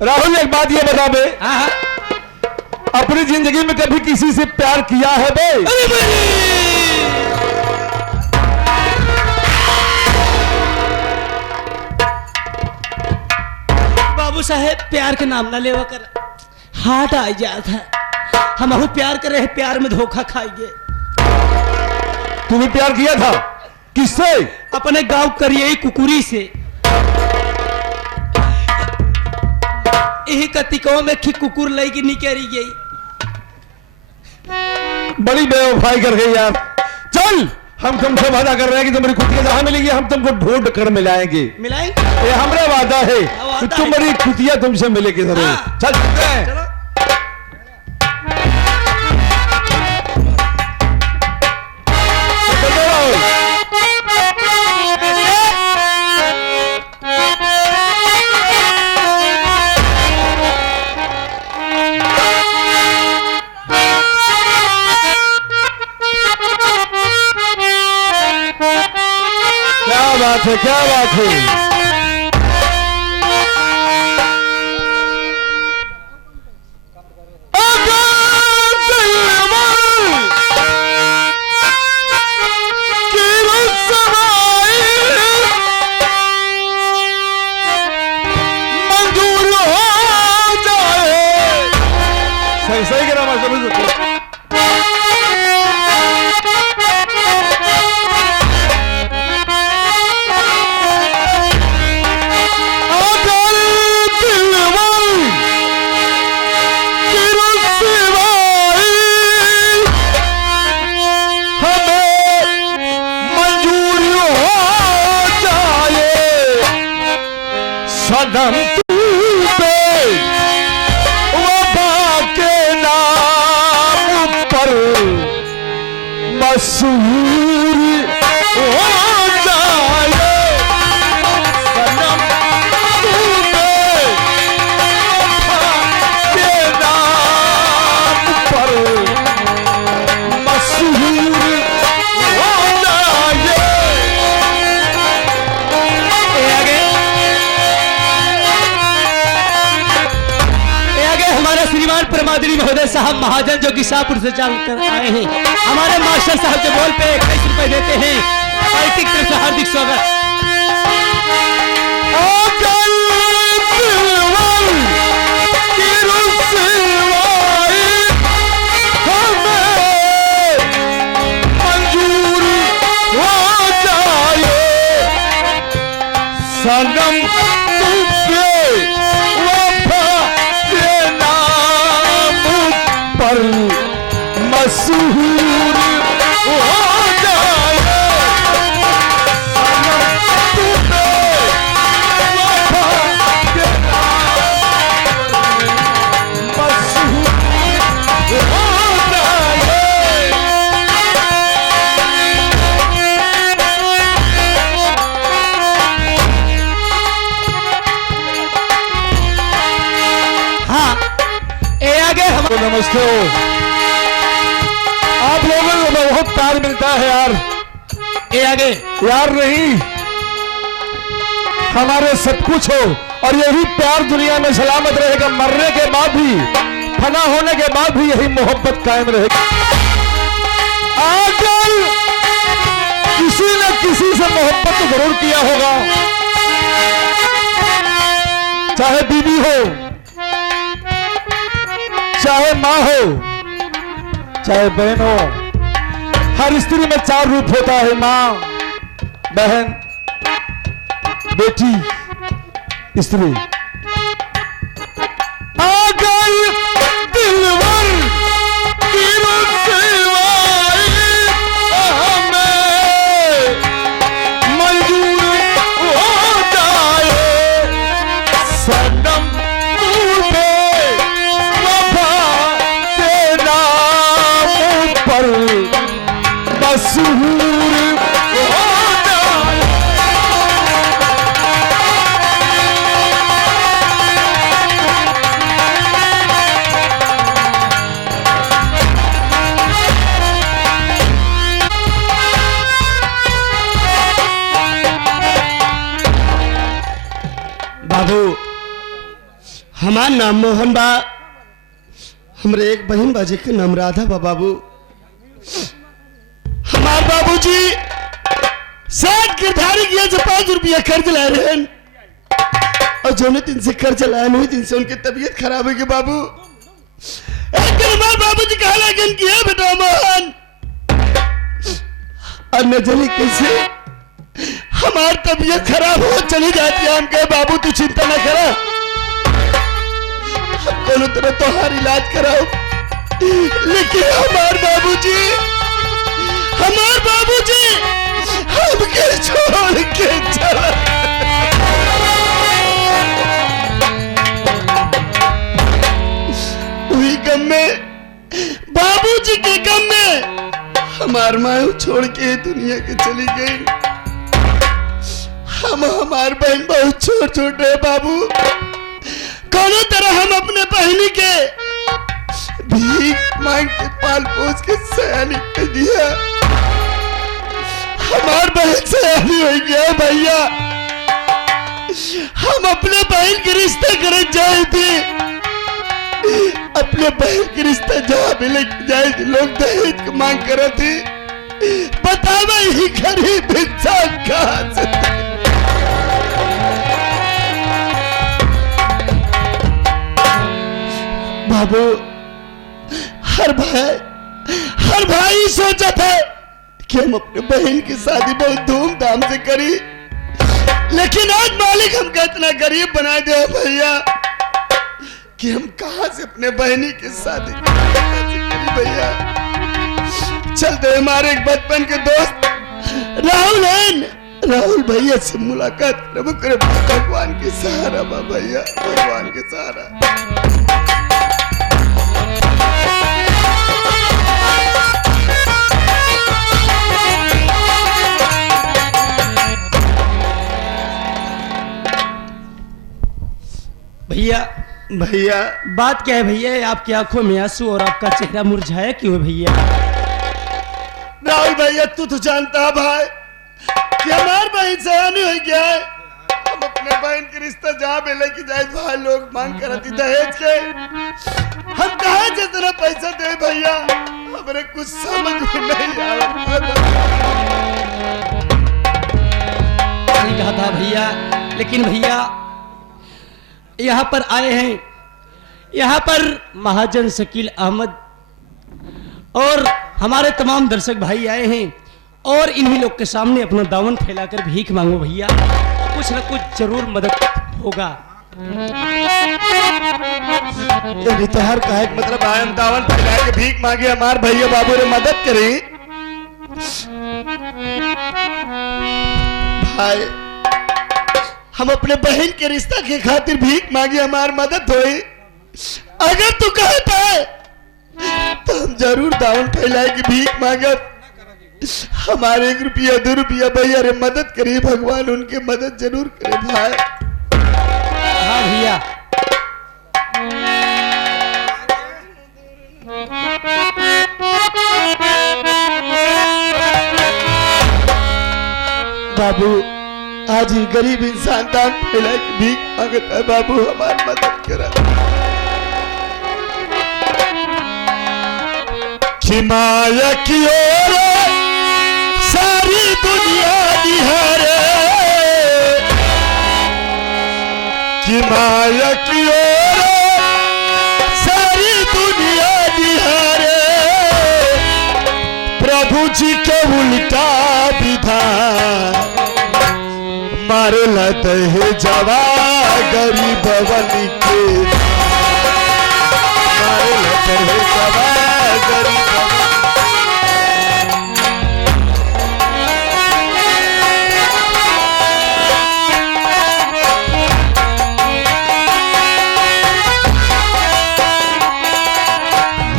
राहुल एक बात ये बता बे। हाँ हाँ। अपनी जिंदगी में कभी किसी से प्यार किया है बे? बाबू साहेब प्यार के नाम ना लेवा कर, हार्ट आ जाता है। हम अहू प्यार कर रहे हैं, प्यार में धोखा खाएंगे। तूने प्यार किया था? किससे? अपने गांव करिए कुकुरी से। यही कतिकों में खी कुकुर लगी निकली गई। बड़ी बेवफाई कर गई यार। चल हम तुमसे वादा कर रहे हैं कि तुम्हारी कुतिया जहां मिलेगी हम तुमको ढूंढ कर मिलाएंगे। मिलाएंगे? ये हमारा वादा है कि तुम्हारी कुतिया तुमसे मिलेगी जरूर। हाँ। चल चलते हैं। चलो। क्या बात है? मंजूर हो जाए। सही सही कह रहा सनम पे वफा के नाम पर मशहूर हो जाए। सनम पे वफा के नाम पर मशहूर हो जाए। श्रीमान प्रमादरी महोदय साहब महाजन जो गिसापुर से चल कर आए हैं, हमारे मास्टर साहब के बोल पे 21 रुपए देते हैं। पार्टी की तरफ से हार्दिक स्वागत। मंजूर हो जाए। सनम मशहूर हो जाए। हाँ ए आगे हम नमस्ते हो। आप लोगों को बहुत प्यार मिलता है यार। ए आगे यार नहीं, हमारे सब कुछ हो और यही प्यार दुनिया में सलामत रहेगा। मरने के बाद भी, फना होने के बाद भी यही मोहब्बत कायम रहेगी। आजकल किसी न किसी से मोहब्बत तो जरूर किया होगा, चाहे बीवी हो, चाहे माँ हो, चाहे बहन हो। हर स्त्री में 4 रूप होता है, माँ, बहन, बेटी, स्त्री। आ गई दिलवर की रुसवाई, हमें मंजूर हो जाए। सनम पे वफा के नाम पर मशहूर हो जाए। बाबू हमार नाम मोहन बा, हमरे एक बहन बाजे के नाम राधा बा बाबू। हमार बाबूजी साठ गिरधारी किया जो 5 रुपया कर्ज लाए रहे, और जो दिन से कर्ज लाए नहीं दिन से उनकी तबीयत खराब है बाबू। एक दिन हमारे बाबूजी कहा लगे कि है बेटा मोहन, और न जाने कैसे हमारी तबीयत खराब हो चली जाती है। हम कहे बाबू तू चिंता न करा, हम कोनो तरह तोहार इलाज कराओ। लेकिन हमारे बाबूजी हमके छोड़ के चला। वही गम में, बाबूजी के गम में हमार माँ छोड़ के दुनिया के चली गई। हम हमार बहन बहुत छोट रहे बाबू। कोनो तरह हम अपने बहनी के भीख मांग के पाल पोस के सयानी कर दिया। हमार बहन सयानी हो गया भैया। हम अपने बहन के रिश्ते करे जाए थे, अपने बहन के रिश्ता जहाँ भी लेके जाए थे लोग दहेज की मांग करे थे। बतावा ही गरीब इंसान कहाँ से बाबू। हर भाई सोचा था कि हम अपने बहन की शादी बहुत धूमधाम से करी, लेकिन आज मालिक हमको इतना गरीब बना दिया भैया कि हम कहां से अपने बहनी की शादी करी भैया। चलते हमारे एक बचपन के दोस्त राहुल भैया से मुलाकात करे। भगवान के सहारा बा भैया, भगवान के सहारा। भैया बात क्या है भैया? आपकी आंखों में आंसू और आपका चेहरा मुरझाया क्यों है भैया? राहुल भैया तू तो जानता है भाई कि हमार बहन सयानी हो गया है। हम अपने बहन के रिश्ता जहाँ भी लेके जाए भाई लोग मांग करती दहेज के। हम कहाँ से इतना पैसा दे भैया, हमारे कुछ समझ में नहीं आ कहा था भैया। लेकिन भैया यहाँ पर आए हैं, यहाँ पर महाजन शकील अहमद और हमारे तमाम दर्शक भाई आए हैं, और इन्हीं लोग के सामने अपना दामन फैलाकर भीख मांगो भैया, कुछ न कुछ जरूर मदद होगा। तोहर का एक मतलब आए हम दामन फैला के भीख मांगे, हमार भैया बाबू ने मदद करी। भाई हम अपने बहन के रिश्ता के खातिर भीख मांगी, हमारी मदद हुई। अगर तू कहता है तो हम जरूर दावन फैलाए की भीख मांगब। हमारे 1 रुपया 2 रुपया भैया रे मदद करिए, भगवान उनके मदद जरूर करे भाई। हाँ भैया बाबू आज ही गरीब इंसान दान फैला के भीख मांगता है बाबू, हमारी मदद करा। कि माया की ओर सारी दुनिया निहारे, कि माया की ओर सारी दुनिया निहारे, प्रभु जी के उल्टा विधान मारे लते है जवा गरीब बनी के, मारे लते है जवा गरीब।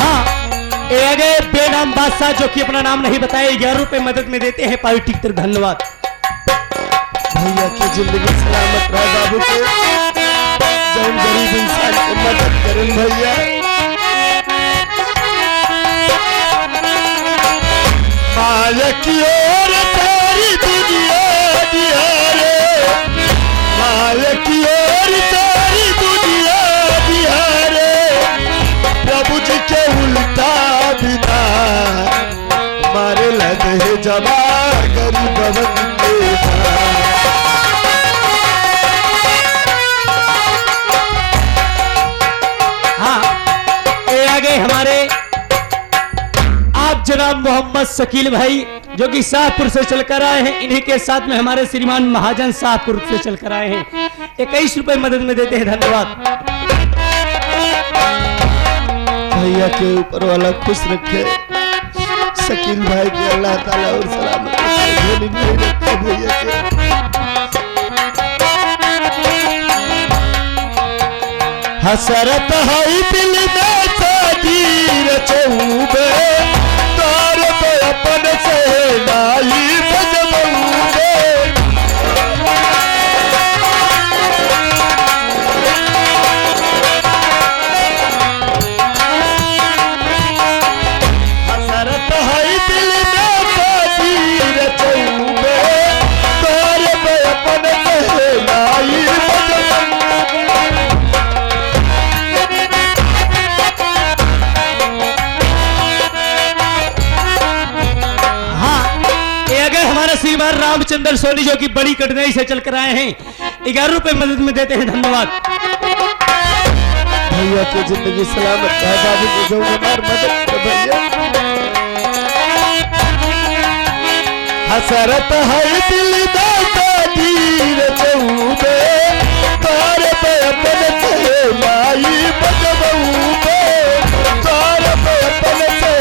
हाँ ये बेनाम बादशाह जो कि अपना नाम नहीं बताए 11 रुपए मदद में देते हैं पार्टी की तरफ। धन्यवाद भैया की जिंदगी सलामत रहे बाबू के, जब गरीब इंसान की मदद करें भैया। माया की ओर सारी दुनिया निहारे, माया की ओर सारी दुनिया जनाब मोहम्मद शकील भाई जो कि शाहपुर से चलकर आए हैं, इन्हीं के साथ में हमारे श्रीमान महाजन शाहपुर से चलकर आए हैं, 21 रुपए मदद में देते हैं। धन्यवाद। भैया के ऊपर वाला खुश रखे, शकील भाई के अल्लाह ताला और सलामत रखे भैया के। हसरत है दिल में सादीर चौबे तार पे अपन से नाई बजबूबे। हसरत है दिल में सादीर चौबे तार पे अपन से नाई श्रीमान रामचंद्र सोनी जो कि बड़ी कठिनाई से चलकर आए हैं, 11 रुपए मदद में देते हैं। धन्यवाद। भैया की जिंदगी सलामत है, बाबू की जो उम्र मदद कर भैया। हसरत है दिल दादीर चौबे तार पे अपन से लाई बजबूबे तार पे अपन से।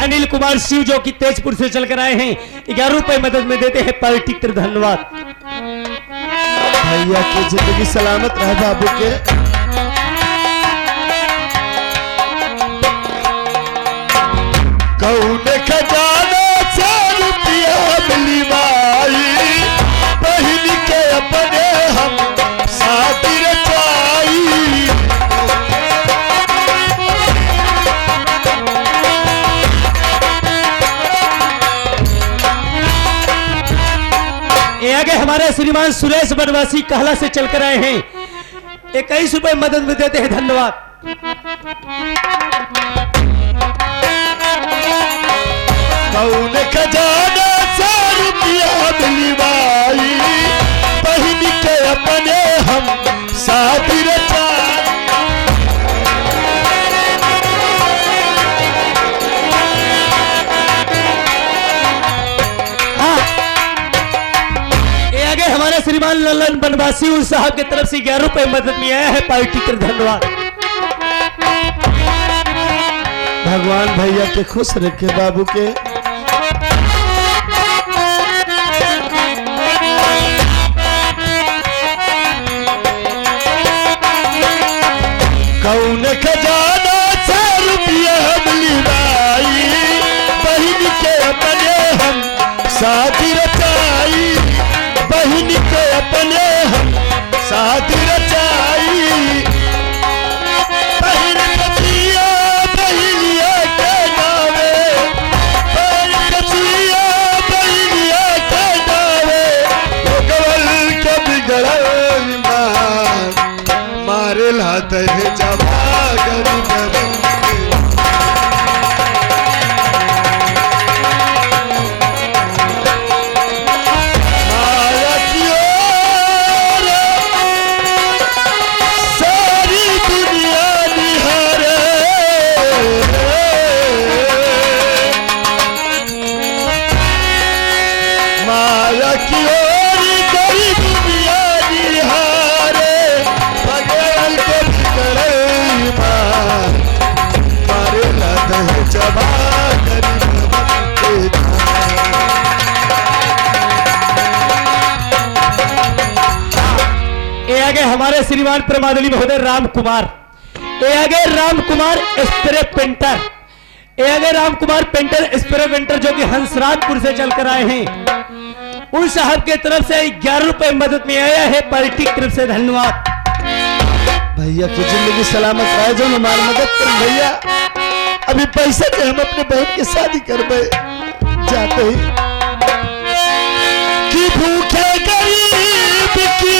अनिल कुमार शिव जो कि तेजपुर से चलकर आए हैं, 11 रुपए मदद में देते हैं पार्टी के। धन्यवाद। भैया की जिंदगी सलामत रहे बाबू के। कौन खजाना से रुपया मिली माई बहन के अपने हम शादी रचाई। ये आगे हमारे श्रीमान सुरेश बनवासी कहला से चलकर आए हैं, 21 रुपए मदद में देते हैं। धन्यवाद। कौन खजाना से रुपया मिली माई बहन के अपने हम शादी रचाई। हमारे श्रीमान ललन बनवासी उन साहब की तरफ से 11 रुपए मदद में आया है पार्टी कर। धन्यवाद। भगवान भैया के खुश रखे बाबू के। कौन खजाना से रुपया मिली माई बहन के अपने हम शादी रचाई बहन के अपने हम शादी रचाई। बहन कचिया बहनिया के नावे बहन कचिया बहनिया के नावे भगवान के बिगड़ल मारे लात है जवा गरीब। हमारे श्रीमान प्रमादली महोदय राम कुमार, ये आगे राम कुमार स्प्रे पेंटर, ये आगे Ram Kumar painter spray painter जो कि हंसराजपुर से चलकर आए हैं, उन साहब के तरफ से 11 रुपए मदद में आया है पार्टी की तरफ से। धन्यवाद। भैया की जिंदगी सलामत रहे जो हमारी मदद कर भैया। अभी पैसा से हम अपने बहन की शादी करबे जाते ही कि भूखे गरीब की